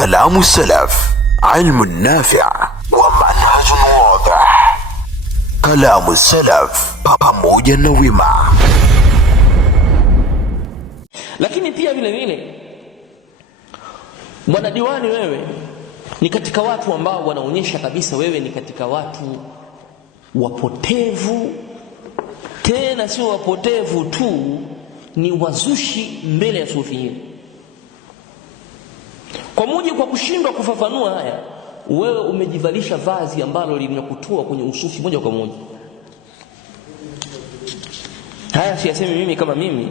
كلام السلف علم نافع ومنهج واضح. كلام السلف pamoja na wema. Lakini pia vile vile bwana diwani, wewe ni katika watu ambao wanaonyesha kabisa wewe ni katika watu wapotevu, tena sio wapotevu tu, ni wazushi mbele ya sufia. Kwa mujibu kwa kushindwa kufafanua haya, wewe umejivalisha vazi ambalo linakutoa kwenye usufi moja kwa moja. Haya siyasemi mimi kama mimi.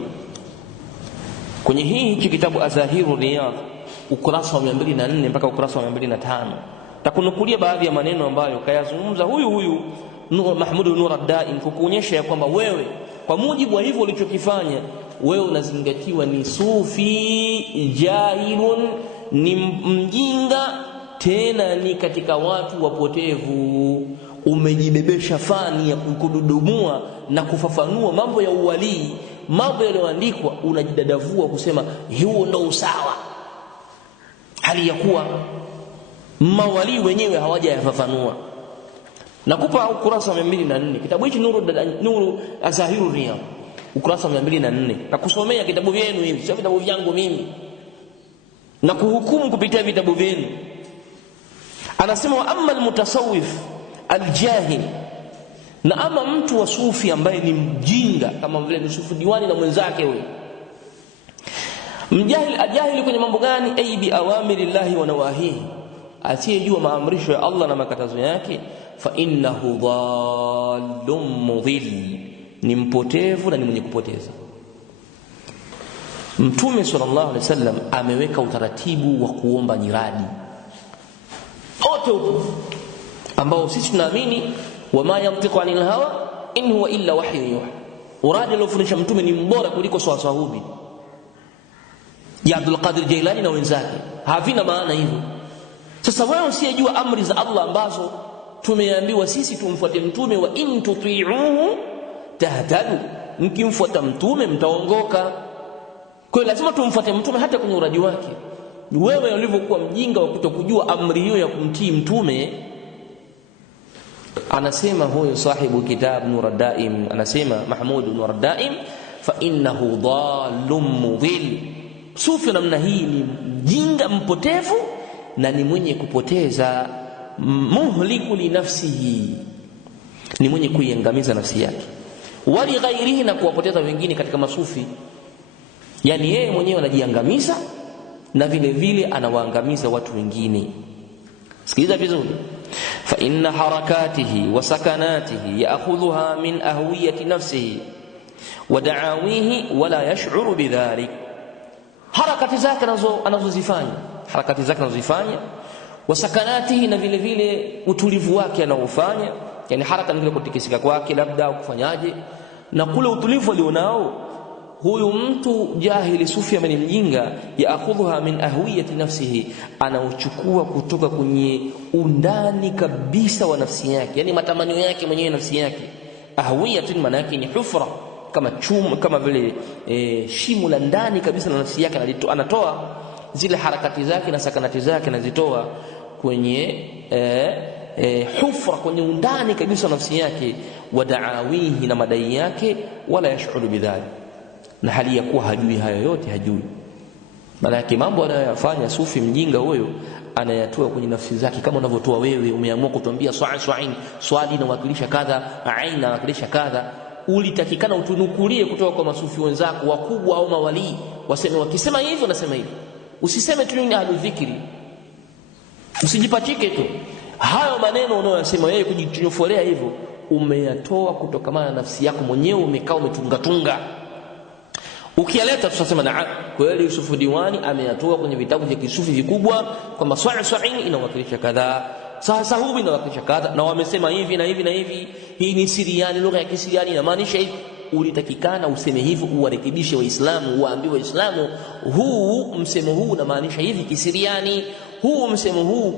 Kwenye hichi kitabu Azahiru Riyadh ukurasa wa 204 mpaka ukurasa wa 205 takunukulia baadhi ya maneno ambayo kayazungumza huyu Mahmud Nur ad-Daim, kukuonyesha ya kwamba wewe kwa mujibu wa hivyo ulichokifanya wewe unazingatiwa ni sufi jahilun, ni mjinga, tena ni katika watu wapotevu. Umejibebesha fani ya kududumua na kufafanua mambo ya uwalii, mambo yaliyoandikwa, unajidadavua kusema huo ndo usawa, hali ya kuwa mawali wenyewe hawajayafafanua. Nakupa ukurasa wa 204 kitabu hichi Nuru Azahiru Riyadh ukurasa wa 204, na kusomea kitabu vyenu hivi, sio vitabu vyangu mimi, na kuhukumu kupitia vitabu vyenu. Anasema wa amma almutasawwif aljahil, na ama mtu wa sufi ambaye ni mjinga kama vile Yusufu Diwani na mwenzake wewe, mjahil ajahili kwenye mambo gani? Ay bi awamirillahi wa nawahihi, asiyejua maamrisho ya Allah na makatazo yake. Fa innahu dhallum mudhill, ni mpotevu na ni mwenye kupoteza. Mtume sallallahu alaihi wasallam ameweka utaratibu wa kuomba nyiradi wote huko, ambao sisi tunaamini wama yantiqu anil hawa in huwa illa wahyu yuha. Uradi alofundisha mtume ni mbora kuliko sawasahubi ya Abdul Qadir Jailani na wenzake, havina maana hivyo. Sasa wewe usiyejua amri za Allah ambazo tumeambiwa sisi tumfuate mtume, wa in tuti'uhu tahtadu, mkimfuata mtume mtaongoka. Kwa hiyo lazima tumfuate mtume hata kwenye uradi wake. Wewe ulivyokuwa mjinga wa kutokujua amri hiyo ya kumtii mtume, anasema huyo sahibu kitab Nur ad-Daim, anasema Mahmud Nur ad-Daim, fa innahu dhallum mudhill, sufi namna hii ni mjinga mpotevu na ni mwenye kupoteza. Muhliku li nafsihi, ni mwenye kuiangamiza nafsi yake, wali ghairihi, na kuwapoteza wengine katika masufi. Yani yeye mwenyewe anajiangamiza na vile vile anawaangamiza watu wengine. Sikiliza vizuri. Fa inna harakatihi wa sakanatihi ya'khudhuha min ahwiyati nafsihi wa da'awihi wa la yash'uru bidhalik. Harakati zake anazozifanya, wa sakanatihi, na vile vile utulivu wake anaofanya. Yani haraka ni vile kutikisika kwake labda kufanyaje, na kule utulivu alionao huyu mtu jahili sufi ambaye ni mjinga, yaakhudhuha min ahwiyati nafsihi, anauchukua kutoka kwenye undani kabisa wa nafsi yake, yani matamanio yake mwenyewe nafsi yake. Ahwiyatun maana yake ni hufra, kama chuma, kama vile shimo la ndani kabisa la nafsi yake, anatoa zile harakati zake na sakanati zake, anazitoa kwenye hufra, kwenye undani kabisa nafsi yake, wa da'awihi, na madai yake, wala yash'uru bidhalik, na hali ya kuwa hajui hayo yote, hajui. Maana yake mambo anayoyafanya sufi mjinga huyo anayatoa kwenye nafsi zake, kama unavyotoa wewe. Umeamua kutuambia swali inawakilisha kadha, aina inawakilisha kadha, ulitakikana utunukulie kutoka kwa masufi wenzako wakubwa au mawali, waseme wakisema hivyo nasema hivyo. Usiseme tu ni ahlu dhikri, usijipachike tu hayo maneno unayosema wewe kujinyofolea hivyo, umeyatoa kutokana na nafsi yako mwenyewe, umekaa umetunga. Ukiyaleta tutasema na kweli Yusufu Diwani ameyatoa kwenye vitabu vya kisufi vikubwa, kwamba swa'in inawakilisha kadha, sahubi inawakilisha kadha, na wamesema hivi na hivi na hivi, hii ni Siriani, lugha ya Kisiriani inamaanisha hivi. Ulitakikana useme hivyo, uwarekebishe Waislamu, uwaambie Waislamu huu msemo huu unamaanisha hivi Kisiriani, huu msemo huu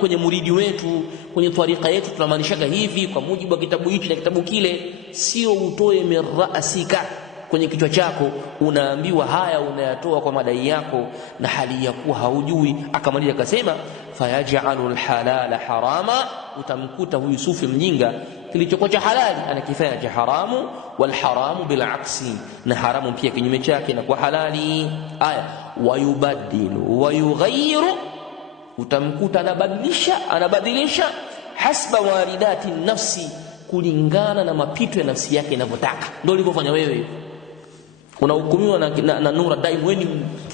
kwenye muridi wetu, kwenye tariqa yetu tunamaanisha hivi kwa mujibu wa kitabu hichi na kitabu kile. Sio utoe mirasika kwenye kichwa chako, unaambiwa haya unayatoa kwa madai yako na hali ya kuwa haujui. Akamaliza akasema fayaj'alu alhalala harama, utamkuta huyu sufi mjinga kilichokuwa cha halali anakifanya cha haramu, wal haramu bil aksi, na haramu pia kinyume chake na kwa halali. Aya, wayubaddilu wayughayyiru, utamkuta anabadilisha hasba waridati nafsi, kulingana na mapito ya nafsi yake inavyotaka. Ndio ulivyofanya wewe, unahukumiwa na Nura Daim, wewe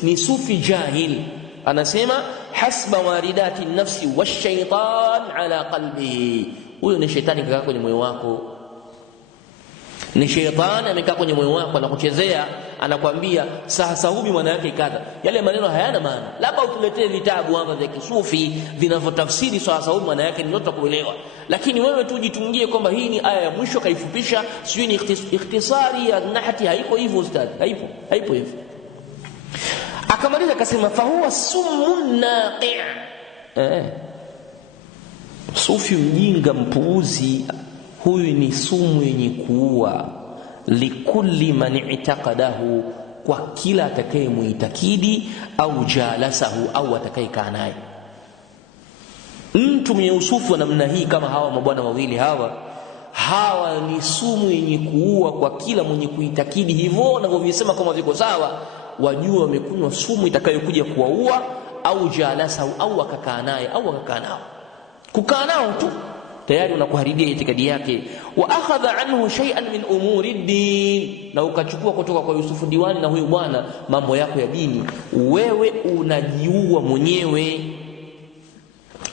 ni sufi jahili. Anasema hasba waridati nafsi washaitan ala qalbihi, huyo ni shetani kakaa kwenye moyo wako, ni shetani amekaa kwenye moyo wako, anakuchezea, anakuambia sasa hubi maana yake kadha. Yale maneno hayana maana, labda utuletee vitabu hapa vya kisufi vinavyotafsiri sasa hubi maana yake ndio tutakuelewa, lakini wewe tu jitungie kwamba hii ni aya ya mwisho kaifupisha, sio ni ikhtisari ya nahati. Haiko hivyo ustadi, haipo hivyo. Akamaliza akasema fa huwa summun naqi', sufi mjinga mpuuzi huyu ni sumu yenye kuua, likulli man i'taqadahu, kwa kila atakayemuitakidi, au jalasahu, au atakayekaa naye. Mtu mwenye usufi wa namna hii kama hawa mabwana wawili hawa ni sumu yenye kuua kwa kila mwenye kuitakidi hivyo na kuvisema kama viko sawa, wajua wamekunywa sumu itakayokuja kuwaua, au jalasahu, au akakaa naye, au akakaa nao. Kukaa nao tu tayari unakuharibia itikadi yake. Wa akhadha anhu shay'an min umuri din, na ukachukua kutoka kwa Yusufu Diwani na huyu bwana mambo yako ya dini, wewe unajiua mwenyewe.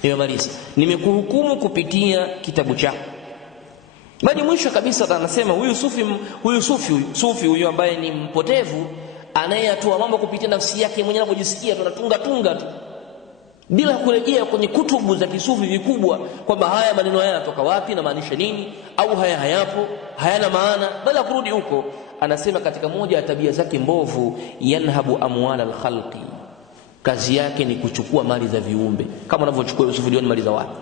Nimemaliza, nimekuhukumu kupitia kitabu chako. Bali mwisho kabisa anasema huyu sufi huyu ambaye ni mpotevu, anayetoa mambo kupitia nafsi yake mwenyewe anapojisikia, tunatunga tu bila kurejea kwenye kutubu za kisufi vikubwa kwamba haya maneno haya yanatoka wapi na maanisha nini, au haya hayapo, hayana maana, bila kurudi huko. Anasema katika moja ya tabia zake mbovu, yanhabu amwala alkhalqi, kazi yake ni kuchukua mali za viumbe, kama unavyochukua Yusufu Diwani mali za watu,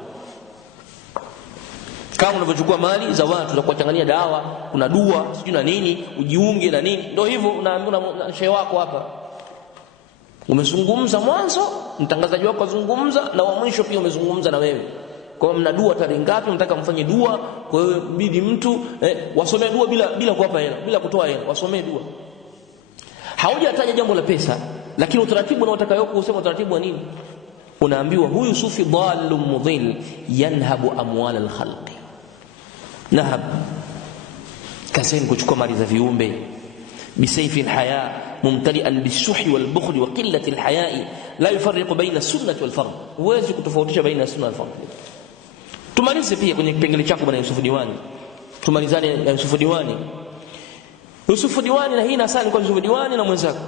kama unavyochukua mali za watu za kuwachangania dawa, kuna dua sijui na nini, ujiunge na nini. Ndio hivyo unaambiwa na shehe wako hapa, umezungumza mwanzo, mtangazaji wako azungumza, na wa mwisho pia umezungumza na wewe. Kwa hiyo mna dua tarehe ngapi, mnataka mfanye dua, kwa hiyo bidi mtu wasomee dua bila kuwapa hela, bila kutoa hela, wasomee dua. Haujataja jambo la pesa, lakini utaratibu unaotaka wewe kusema utaratibu wa nini? Unaambiwa huyu sufi dhalum mudhil yanhabu amwal alkhalqi. Nahab kasem kuchukua mali za viumbe, bisayfi alhaya mumtali'an bishuhi walbukhli wa qillati alhaya'i la yufarriqu baina as-sunnati wal fard. Huwezi kutofautisha baina sunna wal fard. Tumalize pia kwenye kipengele chako bwana Yusufu Diwani, tumalizane na Yusufu Diwani. Yusufu Diwani, na hii na sana kwa Yusufu Diwani na mwenzako,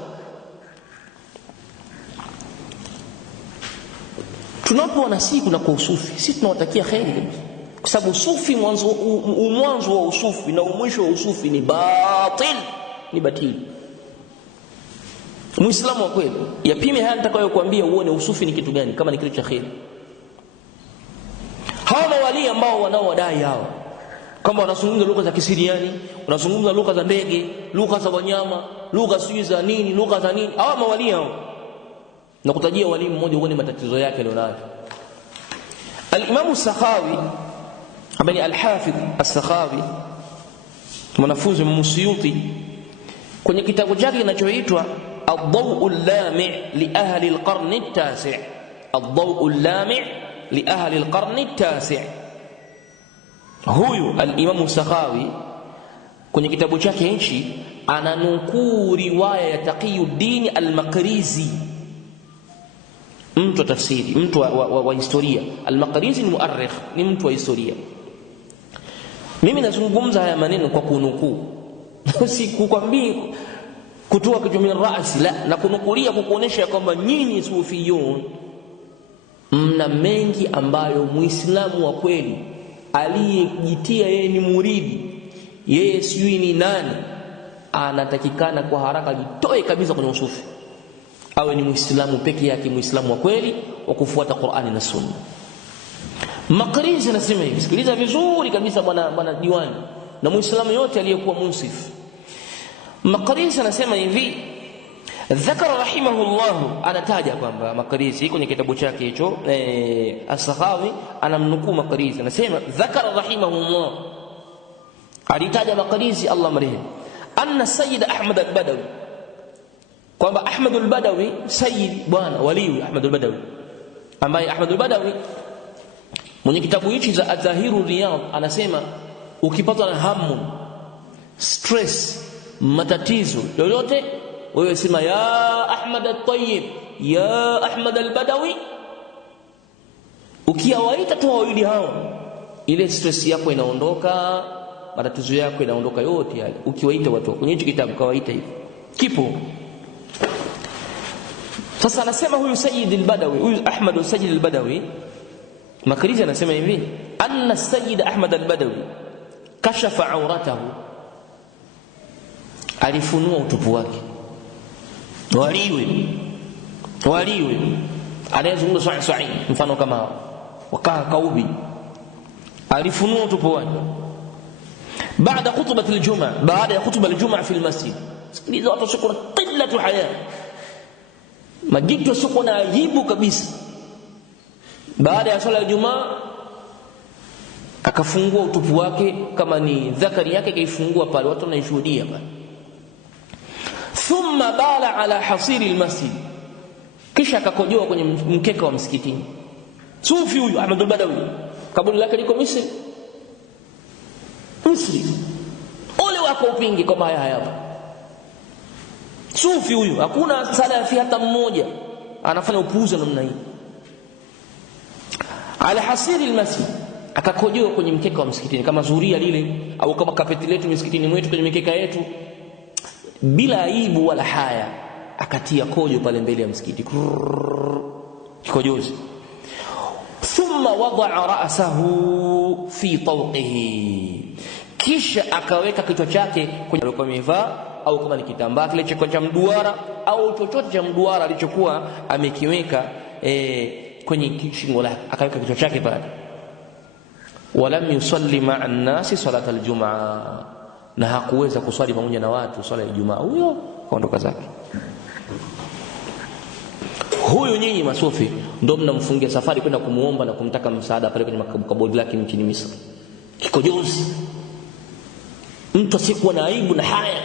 tunapoona siku na kwa usufi, sisi tunawatakia kheri kabisa, kwa sababu usufi mwanzo wa usufi na mwisho wa usufi ni batil, ni batili. Muislamu wa kweli yapime haya nitakayokuambia uone usufi ni kitu gani, kama ni kitu cha kheri. Hawa mawali ambao wanaowadai hawa kama wanazungumza lugha za Kisiriani, wanazungumza lugha za ndege, lugha za wanyama, lugha sijui za nini, lugha za nini, hawa mawali hao, na kutajia wali mmoja uone matatizo yake alionayo. Al-Imam as-Sakhawi, ambaye al-Hafidh as-Sakhawi, mwanafunzi wa Suyuti, kwenye kitabu chake kinachoitwa الضوء اللامع لأهل القرن التاسع، الضوء اللامع لأهل القرن التاسع، huyu al-Imam Sakhawi kwenye kitabu chake hichi ananukuu riwaya ya Taqiyuddin al-Maqrizi, mtu wa tafsiri, mtu wa historia. Al-Maqrizi ni muarrikh, ni mtu wa historia. Mimi nazungumza haya maneno kwa kunukuu, si kukwambia kutoa kitu min ra'si, la, na kunukulia kukuonesha kwamba nyinyi sufiyun mna mengi ambayo muislamu wa kweli aliyejitia yeye ni muridi, yeye sijui ni nani, anatakikana kwa haraka jitoe kabisa kwenye usufi, awe ni muislamu peke yake, muislamu wa kweli wa kufuata Qur'ani na Sunna. Maqrizi anasema hivi, sikiliza vizuri kabisa bwana Diwani na muislamu yote aliyekuwa munsif. Maqrisi anasema hivi, dhakara rahimahullah, anataja kwamba Maqrisi kwenye kitabu chake hicho As-Sakhawi anamnukuu Maqrisi, anasema dhakara rahimahullah, alitaja Maqrisi Allah marehemu, anna Sayyid Ahmad al-Badawi, kwamba Ahmad al-Badawi, Sayyid bwana wali Ahmad al-Badawi, ambaye Ahmad al-Badawi mwenye kitabu hichi za Adh-Dhahiru Riyadh anasema, ukipatwa na hamu, stress, matatizo yoyote, wewe sema ya Ahmad al-Tayyib, ya Ahmad al-Badawi. Ukiwaita tu wawili hao, ile stress yako inaondoka, matatizo yako inaondoka yote yale. Ukiwaita watu kwenye hicho kitabu, kawaita hivi, kipo. Sasa anasema huyu Sayyid al-Badawi, huyu Ahmad al-Sayyid al-Badawi, Maqrisi anasema hivi, anna Sayyid Ahmad al-Badawi kashafa auratahu, alifunua utupu wake. Waliwe anayezungumza sahihi, mfano kama wakaa kaubi, alifunua utupu wake baada khutbah al-Jum'a, baada ya khutbah al-Jum'a fi al-masjid. Sikiliza watu shukura, qillatu haya, majitu sio na aibu kabisa. Baada ya swala ya Ijumaa akafungua utupu wake, kama ni dhakari yake kaifungua pale, watu wanaishuhudia pale. Thumma bala ala hasiri almasjid, kisha akakojoa kwenye mkeka wa msikitini. Sufi huyu Ahmad al-Badawi, kaburi lake liko Misri. Ole wako upinge kama haya hapa. Sufi huyu, hakuna salafi hata mmoja anafanya upuuzi namna hii. Ala hasiri almasjid, akakojoa kwenye mkeka wa msikitini, kama zuria lile au kama kapeti letu msikitini mwetu, kwenye mikeka yetu, bila aibu wala haya, akatia kojo pale mbele ya msikiti, kikojozi. Thumma wada'a ra'sahu fi tawqihi, kisha akaweka kichwa chake kwenye alikuwa amevaa, au kama ni kitambaa kile cha mduara au chochote cha mduara alichokuwa amekiweka kwenye shingo lake, akaweka kichwa chake pale. Walam yusalli ma'a an-nasi salat al-Jum'a, na hakuweza kuswali pamoja na watu swala ya Ijumaa. Huyo kaondoka zake. Huyo nyinyi masufi ndio mnamfungia safari kwenda kumuomba na kumtaka msaada pale kwenye makaburi lake nchini Misri. Kikojozi, mtu asiyekuwa na aibu na haya.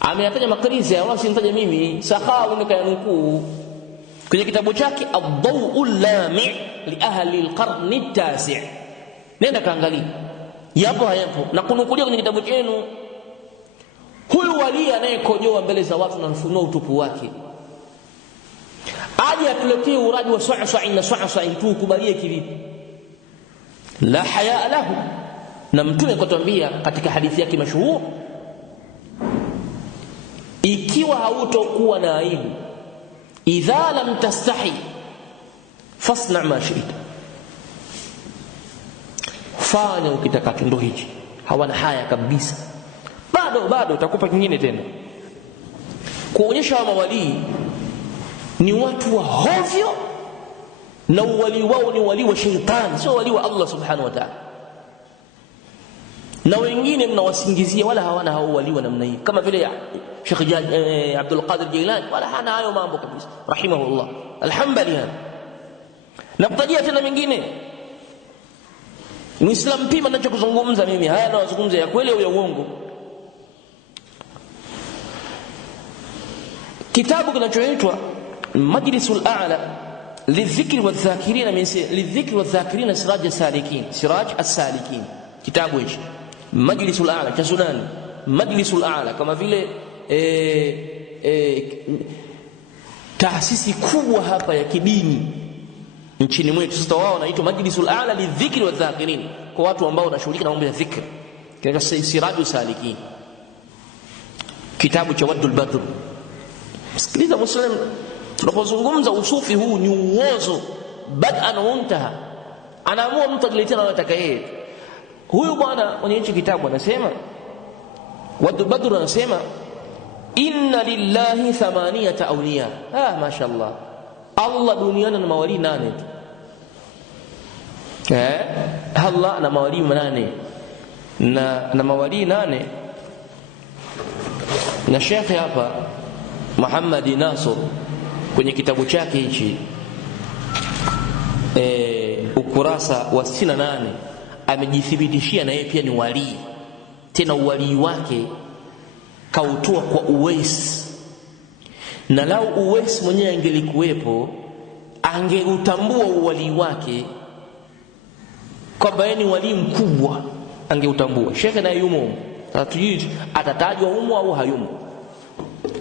Ameyataja Maqrisi, wala simtaja mimi. Sakhawi nikayanukuu kwenye kitabu chake Ad-Daw'ul Lami' li ahli al-qarn at-tasi'. Nenda kaangalia, yapo hayapo, na kunukulia kwenye kitabu chenu. Huyu wali anayekojoa mbele za watu na mfunua utupu wake, aje atuletee uradi wa sa'sa'in na sa'sa'in tu, kubalie kivipi? La haya lahu. Na Mtume akatwambia katika hadithi yake mashuhuri, ikiwa hautokuwa na aibu, idha lam tastahi fasna ma shi'ta, fanya ukitaka. Ndo hichi, hawana haya kabisa. Bado utakupa kingine tena, kuonyesha wa mawali ni watu wa hovyo, na wali wao ni wali wa shaitani, sio wali wa Allah subhanahu wa ta'ala. Na wengine mnawasingizia, wala hawana hao wali wa namna hii, kama vile Sheikh Abdul Qadir Jilani, wala hana hayo mambo kabisa rahimahullah, alhamdulillah. Na kutajia tena mengine, Muislam pima ninachokuzungumza mimi, haya nawazungumza ya kweli au ya uongo. Kitabu kinachoitwa Majlisul A'la lidhikri wadh-dhakirin min lidhikri wadh-dhakirin Siraj as-Salikin, Siraj as-Salikin, kitabu hichi Majlisul A'la cha Sunani. Majlisul A'la kama vile taasisi kubwa hapa ya kidini nchini mwetu. Sasa wao wanaitwa Majlisul A'la lidhikri wadh-dhakirin, kwa watu ambao wanashughulika na mambo ya dhikr. Kinaitwa Siraj as-Salikin, kitabu cha Waddul Badr. Sikiliza Muslim, tunapozungumza usufi huu ni uozo bad'an wa muntaha. Anaamua mtu ajiletea anataka yeye. Huyu bwana mwenye hichi kitabu anasema, Waddul Badr anasema, inna lillahi 8 awliya. Mashaallah, Allah duniani na mawali 8 tu. Allah na mawali 8 na mawali 8 Na Sheikh hapa Muhammad Nasr kwenye kitabu chake hichi ukurasa wa 68 amejithibitishia na yeye pia ni wali, tena uwali wake kautoa kwa Uwais. Na lau Uwais mwenyewe angelikuwepo angeutambua uwali wake kwamba yeye ni wali mkubwa, angeutambua. Sheikh na yumo hatujui atatajwa humo au hayumo.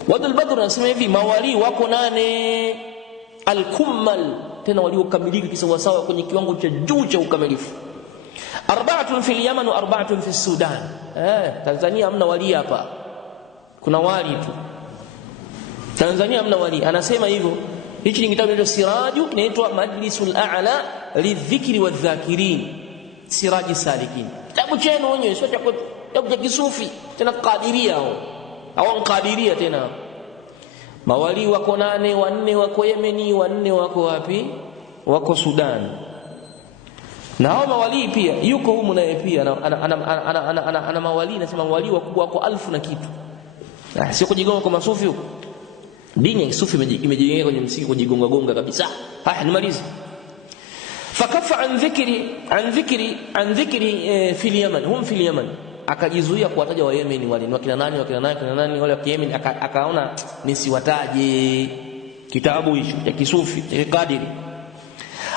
Wadul Badr anasema hivi, mawali wako 8 al-kummal, tena waliokamilika kisawasawa kwenye kiwango cha juu cha ukamilifu. 4 fil Yaman wa 4 fi Sudan. Tanzania hamna wali hapa, kuna wali tu. Tanzania hamna wali. Anasema hivyo. Hichi ni kitabu cha Siraju, kinaitwa Majlisul A'la lidhikri wadhakirin, Siraji Salikin. Kitabu chenu wenyewe, sio cha kisufi, tena Qadiria au Qadiria tena. Mawali wako 8, 4 wako Yemeni, 4 wako wapi? Wako Sudan. Na hao mawali pia yuko humu naye pia ana mawali, nasema mawali wakubwa wako 1000 na kitu. Sio kujigonga kwa masufi huko. Dini ya sufi imejengeka kwenye msingi kujigonga gonga kabisa. Haya nimalize. Fakafa an dhikri fil Yaman, hum fil Yaman. Akajizuia kuwataja wa Yemen wale ni wakina nani wale wa Yemen, akaona nisiwataje. Kitabu hicho cha kisufi cha Qadiri.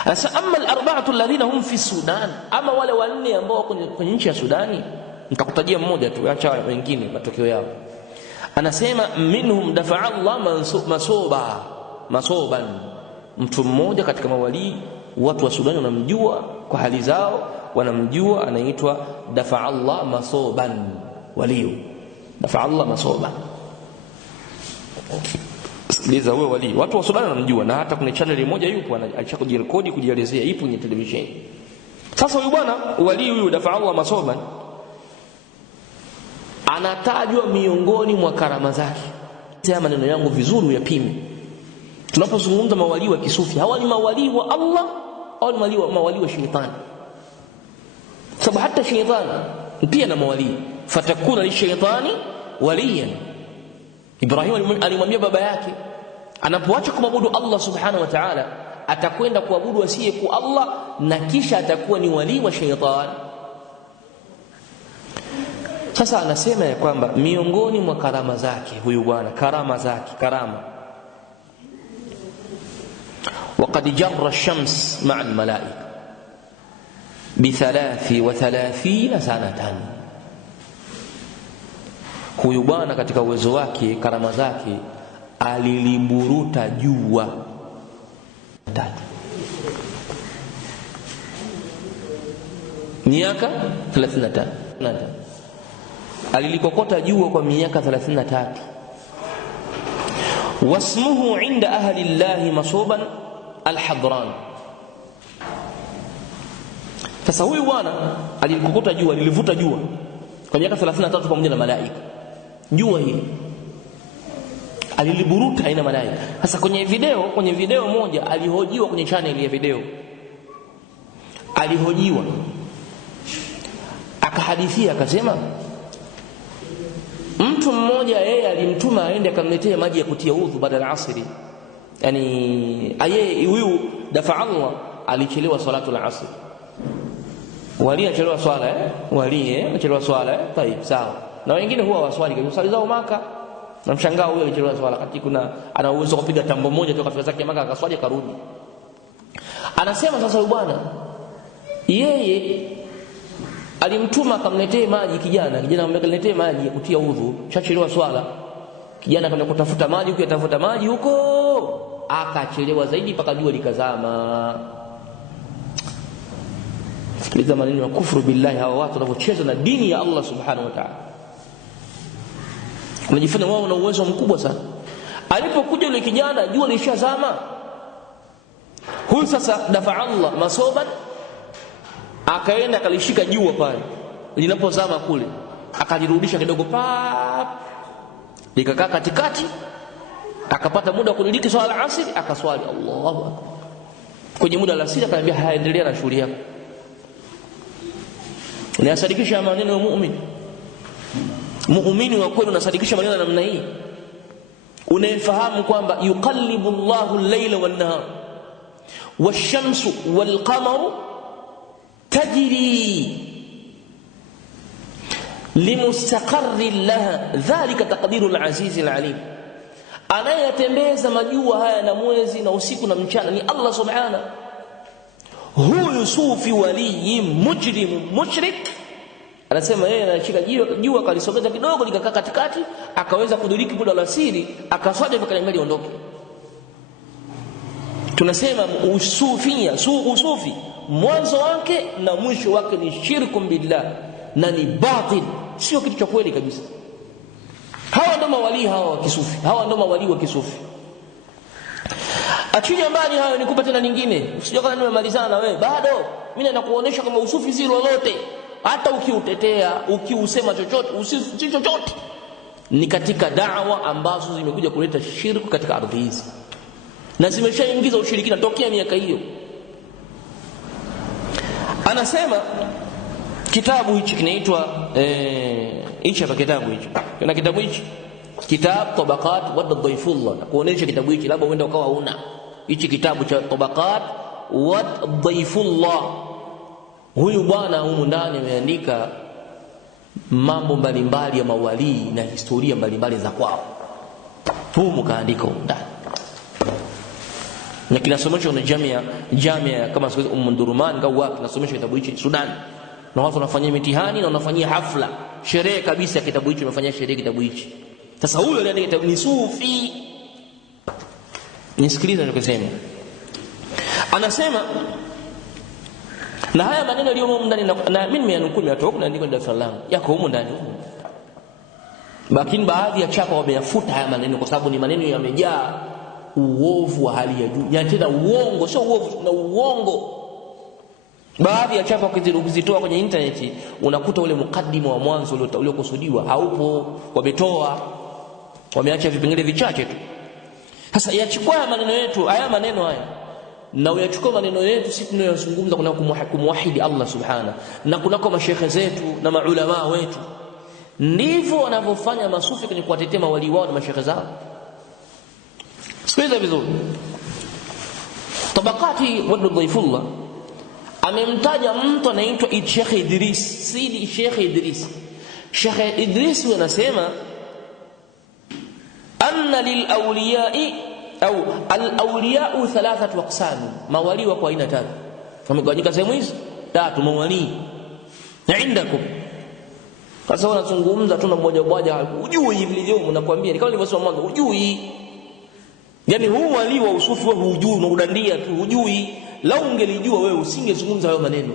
Asa amma al-4 alladhina hum fi Sudan, ama wale 4 ambao kwenye nchi ya Sudani, nitakutajia mmoja tu, acha wengine matokeo yao. Anasema minhum dafa'a Allah masoban, mtu mmoja katika mawali watu wa Sudan wanamjua kwa hali zao, wanamjua, anaitwa dafa'a Allah masoban, waliyo dafa'a Allah masoban. Sikiliza, huyo wali watu wa Sudan wanamjua, na hata kuna channel moja yupo alishakujirekodi kujielezea, ipo kwenye televisheni. Sasa huyu bwana wali huyu dafa'a Allah masoban anatajwa miongoni mwa karama zake. Sema maneno yangu vizuri uyapime. Tunapozungumza mawali wa kisufi, hawa ni mawali wa Allah au ni mawali wa shetani? Sababu hata shetani pia na mawali. Fatakuna lishaitani waliyan. Ibrahim alimwambia baba yake anapoacha kumwabudu Allah subhanahu wa ta'ala, atakwenda kuabudu asiye kwa Allah, na kisha atakuwa ni wali wa shetani. Sasa anasema ya kwamba miongoni mwa karama zake huyu bwana, karama waqad jarra ash-shams ma'a al-malaika bi 33 sanatan. Huyu bwana katika uwezo wake, karama zake, aliliburuta jua 3 miaka 33. Alilikokota jua kwa miaka 33. Wasmuhu inda ahli llahi masoban al-hadran. Sasa huyu bwana alilikokota jua, lilivuta jua kwa miaka 33 pamoja na malaika. Jua hili aliliburuta aina malaika. Sasa kwenye video moja alihojiwa kwenye channel ya video, alihojiwa akahadithia, akasema mtu mmoja yeye alimtuma aende akamletea maji ya kutia udhu baada ya asri. Yani huyu dafa Allah alichelewa salatu al-asr. Wali achelewa swala achelewa swala طيب sawa. Na wengine huwa waswali kwa swali zao Maka, na mshangao huyo alichelewa swala kati kuna ana uwezo kupiga tambo moja tu kafika zake Maka akaswali karudi. Anasema sasa huyu bwana yeye alimtuma akamletee maji kijana amletee maji ya kutia udhu, chachelewa swala. Kijana akaenda kutafuta maji huko, atafuta maji huko, akachelewa zaidi mpaka jua likazama. Sikiliza maneno ya kufuru billahi, hawa watu wanavyocheza na dini ya Allah subhanahu wa ta'ala. Wanajifanya wao na uwezo mkubwa sana. Alipokuja yule kijana jua lishazama. Huyu sasa dafa Allah masoban, akaenda akalishika jua pale linapozama kule, akalirudisha kidogo likakaa katikati, akapata muda wa kuliliki swala la asri, akaswali Allahu akbar. Kwenye muda la asri akamwambia haendelea na shughuli yako. Unasadikisha maneno ya muumini. muumini wa kweli unasadikisha maneno namna hii, unayefahamu kwamba yuqallibu Allahu al-layla wan-nahar wash-shamsu wal-qamaru tajri limustaqarrin laha dhalika taqdiru al-aziz al-alim. Anayetembeza majua haya na mwezi na usiku na mchana ni Allah subhanahu. Huyu sufi wali mujrim mushrik anasema yeye anashika jua kalisogeza kidogo likakaa katikati, akaweza kudiriki muda wa asiri, akaswali vikaangalia ondoke. Tunasema usufi mwanzo wake na mwisho wake ni shirku billah na ni batil, sio kitu cha kweli kabisa. Hawa ndio mawali wa kisufi. Achilia mbali hayo, nikupa tena nyingine. Usijokana nimemalizana na wewe bado. Mimi naenda kuonesha kama usufi si lolote. Hata ukiutetea, ukiusema chochote, si chochote. Ni katika da'wa ambazo zimekuja kuleta shirku katika ardhi hizi. Na zimeshaingiza ushirikina tokea miaka hiyo. Anasema kitabu hichi kinaitwa hichi hapa kitabu hichi. Kuna kitabu hichi, kitab Tabaqat wa Dhaifullah. Kuonesha kitabu hichi labda uende ukawa una hichi kitabu cha Tabaqat wa Dhaifullah. Huyu bwana humu ndani ameandika mambo mbalimbali ya mawali na historia mbalimbali za kwao. Humu kaandika humu ndani. Na kinasomeshwa na jamia kama Durman au wapi, kinasomeshwa kitabu hichi Sudan. Na watu wanafanyia mitihani na wanafanyia hafla, sherehe kabisa ya kitabu hichi, wanafanyia sherehe kitabu hichi. Sasa huyo aliandika kitabu ni sufi. Nisikilize ninachosema. Anasema na haya maneno yaliyomo humu ndani, na mimi nimeyanukuu nimetoka na ndiko Dar es Salaam yako humu ndani humu. Lakini baadhi ya chapa wameyafuta haya maneno kwa sababu ni maneno yamejaa uovu wa hali ya juu. Yaani tena uongo, sio uovu na uongo. Baadhi ya chapa ukizitoa kwenye internet unakuta ule mukaddima wa mwanzo uliokusudiwa haupo, wameacha vipengele vichache tu. Sasa yachukua maneno yetu, haya maneno haya, na uyachukua maneno yetu sisi tunayozungumza kuna kumwahidi Allah subhanahu, na kunako mashekhe zetu na maulama wetu, ndivyo wanavyofanya masufi kwenye kuwatetea mawali wao na mashekhe zao. Sikiliza vizuri. Tabaqati wa Dhaifullah amemtaja mtu anaitwa Sheikh Idris, Sidi Sheikh Idris. Sheikh Idris anasema anna lil awliya'i au al awliya'u thalathatu aqsam, mawali wa kwa aina tatu. Wamegawanyika sehemu hizi tatu mawali. Na indakum sasa wanazungumza tu na mmoja mmoja, hujui hivi leo mnakwambia, kama nilivyosema mwanzo, hujui. Yaani huu wali wa usufi wewe hujui, unadandia tu, hujui. Lau ungelijua wewe usingezungumza hayo maneno.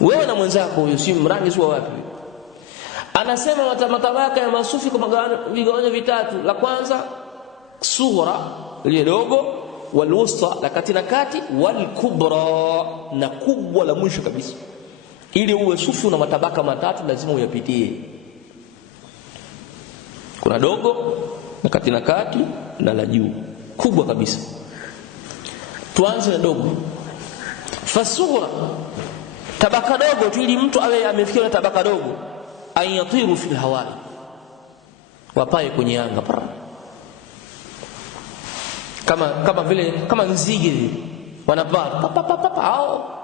Wewe na mwenzako huyo si mrangi sio wapi. Anasema matabaka ya masufi kwa vigawanyo vitatu. La kwanza sughra, ile dogo, wal wusta, la kati na kati, wal kubra, na kubwa la mwisho kabisa. Ili uwe sufi una matabaka matatu lazima uyapitie. Kuna dogo, na kati na la juu, kubwa kabisa. Tuanze na dogo. Fasughra, tabaka dogo tu, ili mtu awe amefikia na tabaka dogo, ayatiru fil hawa, wapae kwenye anga para, kama vile kama nzige wanapaa papa hao.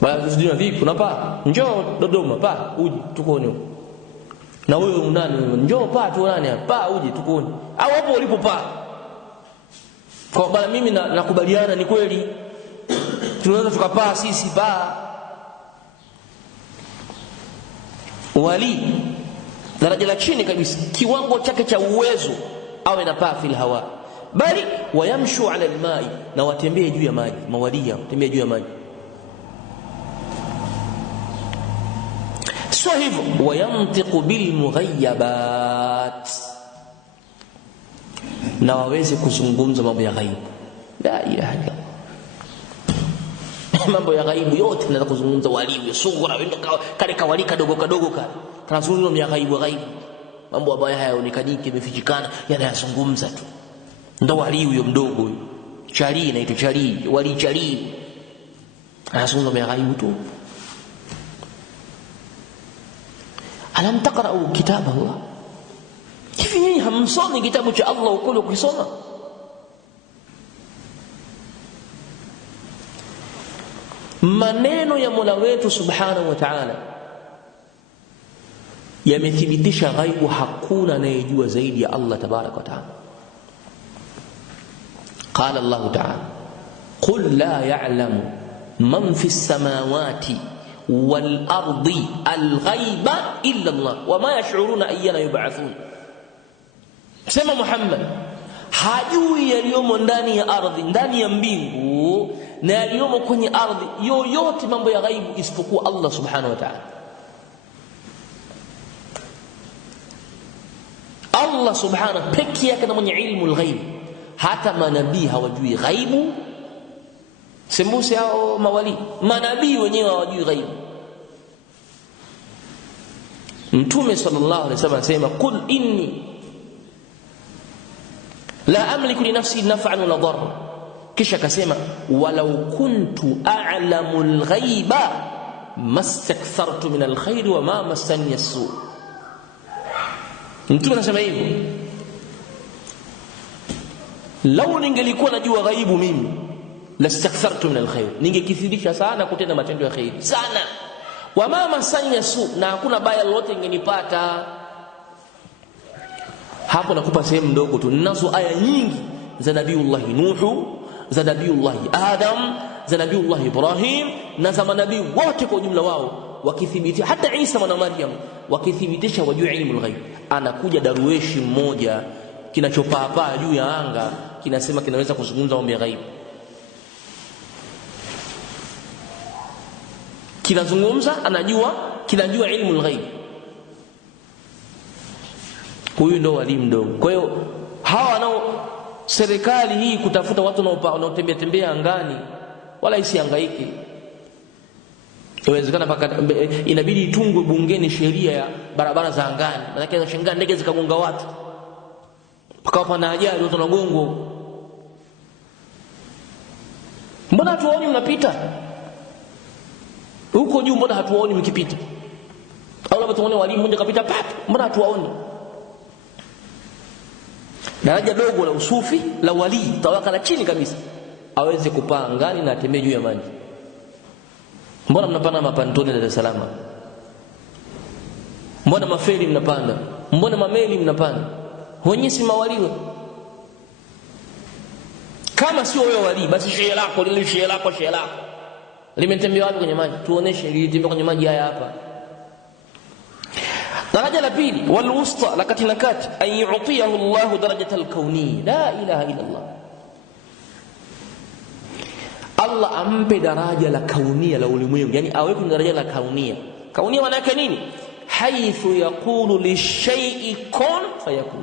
Basi ndio vipi unapaa? Njoo Dodoma pa uje tukuone. Na wewe unani njoo pa tuonane hapa uje tukuone. Au hapo ulipopaa. Kwa bana mimi nakubaliana ni kweli. Tunaweza tukapaa sisi pa. Wali daraja la chini kabisa, kiwango chake cha uwezo awe na paa fil hawa, bali wayamshu ala almai, na watembee juu ya maji. Mawalia watembee juu ya maji. Sio hivyo, wayamtiqu bil mughayyabat, na waweze kuzungumza mambo ya ghaibu. La ilaha illa mambo ya ghaibu yote tunaweza kuzungumza. Walimu sughra kale kawali kadogo kale tunazungumza mambo ya ghaibu, mambo ambayo hayaonekaniki, yamefichikana, yanayazungumza tu. Ndio wali huyo mdogo huyo, chali inaitwa chali, wali chali, anazungumza mambo ya ghaibu tu. alam taqra'u kitab Allah, hivi nyinyi hamsomi kitabu cha Allah ukule ukisoma? Maneno ya Mola wetu subhanahu wa ta'ala yamethibitisha ghaibu, hakuna anayejua zaidi ya Allah tabaraka wa ta'ala. Qala Allah ta'ala, qul la ya'lamu man fi samawati wal ardi al ghaiba illa Allah wama yash'uruna ayyana yub'athun. Sema Muhammad, hajui yaliyomo ndani ya ardhi, ndani ya mbingu na yaliyomo kwenye ardhi yoyote, mambo ya ghaibu, isipokuwa Allah subhanahu wa ta'ala. Allah subhanahu pekee yake na mwenye ilmu al-ghaib. Hata manabii hawajui ghaibu, sembuse hao mawali, manabii wenyewe hawajui ghaibu. Mtume sallallahu alaihi wasallam anasema, qul inni la amliku li nafsi naf'an wala darra, kisha akasema walau kuntu a'lamu al-ghaiba mastakthartu min al-khair wa ma massani as-su. Mtume anasema hivyo, lau ningelikuwa najua ghaibu mimi lastakthartu min al-khair, ningekithirisha sana kutenda matendo ya khairi sana, wa ma massani as-su, na hakuna baya lolote lingenipata. Hapo nakupa sehemu ndogo tu, ninazo aya nyingi za Nabiiullah Nuhu, za Nabiiullah Adam, za Nabiiullah Ibrahim na za manabii wote kwa ujumla wao wakithibitisha, hata Isa mwana Maryam wakithibitisha wajua ilmu al-ghaib. Anakuja darueshi mmoja kinachopaa juu ya anga, kinasema kinaweza kuzungumza mambo ya ghaib, kinazungumza, kinajua ilmu al-ghaib. Huyu ndo wali mdogo. Kwa hiyo hawa nao, serikali hii kutafuta watu wanaotembea tembea angani, wala isihangaike. Inawezekana paka inabidi itungwe bungeni sheria ya barabara za angani, maana yake shangaa ndege zikagonga watu, paka pana ajali, watu wanagongo. Mbona hatuoni mnapita huko juu? Mbona hatuoni mkipita? Au labda tuone walimu mmoja kapita pap, mbona hatuoni? Daraja dogo la usufi la wali tawaka la chini kabisa aweze kupaa angani na atembee juu ya maji. Mbona mnapanda mapantoni Dar es Salaam? Mbona maferi mnapanda? Mbona mameli mnapanda? Wenyewe si mawaliwe. Kama sio wewe wali, basi shehe lako limetembea wapi kwenye maji? Tuoneshe lilitembea kwenye maji haya hapa. Daraja la pili, wal wusta, la kati na kati, an yu'tiyahu Allahu darajata al-kauni, la ilaha illa Allah. Allah ampe daraja la kaunia la ulimwengu, yani aweke daraja la kaunia. Kaunia maana yake nini? Haithu yaqulu lishay'i kun fayakun.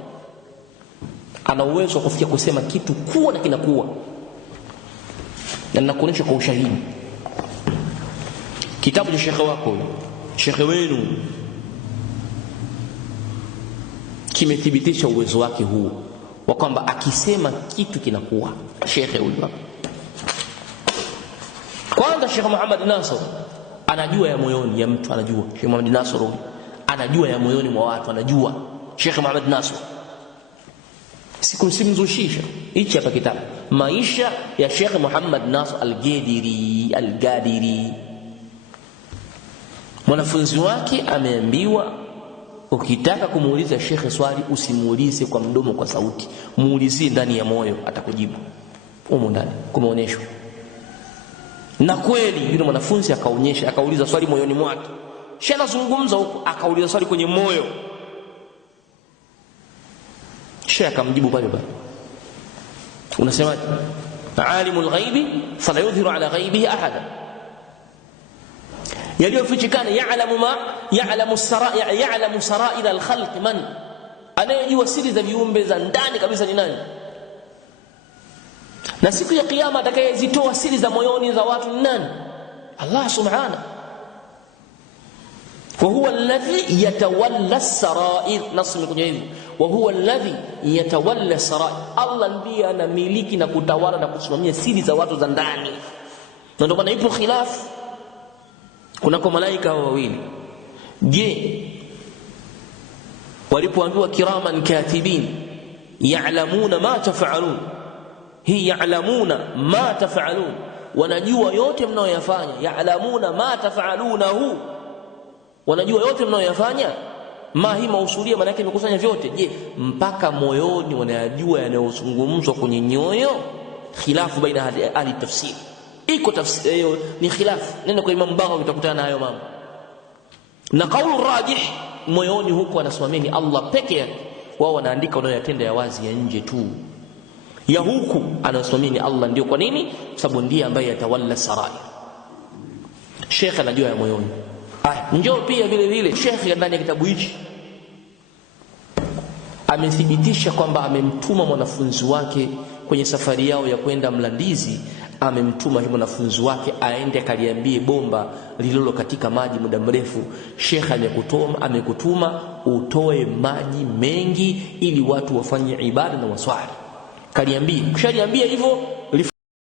Ana uwezo kufikia kusema kitu kuwa na kinakuwa, na nakuonyesha kwa ushahidi. Kitabu cha shekhe wako, shekhe wenu, kimethibitisha uwezo wake huu wa kwamba akisema kitu kinakuwa. Shekhe huyu kwanza, Sheikh Muhammad Nasr anajua ya moyoni ya mtu, anajua. Sheikh Muhammad Nasr anajua ya moyoni mwa watu, anajua. Sheikh Muhammad Nasr simzushisha. Hichi hapa kitabu maisha ya Sheikh Muhammad Nasr al-Gadiri. Mwanafunzi wake ameambiwa, ukitaka kumuuliza shekhe swali usimuulize kwa mdomo, kwa sauti, muulizie ndani ya moyo, atakujibu huko ndani, kumeonyeshwa. Na kweli yule mwanafunzi akauliza swali moyoni mwake, shekhe anazungumza huko, akauliza swali kwenye moyo, shekhe akamjibu pale pale. Unasemaje? Alimul ghaibi fala yudhiru ala ghaibihi ahada, yaliyofichikana, ya'lamu saraira al-khalq man, anayejua siri za viumbe za ndani kabisa ni nani? Na siku ya kiyama atakayezitoa siri za moyoni za watu ni nani? Allah subhanahu. Wa huwa alladhi yatawalla as-sarair, nasmi kwenye hivi, wa huwa alladhi yatawalla as-sarair. Allah ndiye anamiliki na kutawala na kusimamia siri za watu za ndani. Na ndio maana ipo khilafu kunako malaika hao wawili. Je, walipoambiwa kiraman katibin ya'lamuna ma taf'alun, hii ya'lamuna ma taf'alun, wanajua yote mnayoyafanya. Ya'lamuna ma taf'alunahu, wanajua yote mnayoyafanya. Ma hii mausulia, maana yake imekusanya vyote. Je, mpaka moyoni wanayajua yanayozungumzwa kwenye nyoyo? Khilafu baina ahli tafsir, iko tafsiri hiyo ni khilafu. Nenda kwa Imam Baghawi utakutana na hayo mambo, na kaulu rajih moyoni huko anasimamia Allah peke yake. Wao wanaandika wanayoyatenda ya wazi ya nje tu, ya huku anasimamia Allah. Ndio kwa nini? Sababu ndiye ambaye yatawalla sarair. Sheikh anajua ya moyoni. Njoo pia vile vile Sheikh ndani ya kitabu hichi amethibitisha kwamba amemtuma mwanafunzi wake kwenye safari yao ya kwenda Mlandizi. Amemtuma yule mwanafunzi wake aende akaliambie bomba lililo katika maji muda mrefu, Sheikh amekutuma utoe maji mengi ili watu wafanye ibada na waswali. Kaliambie, kushaliambia hivyo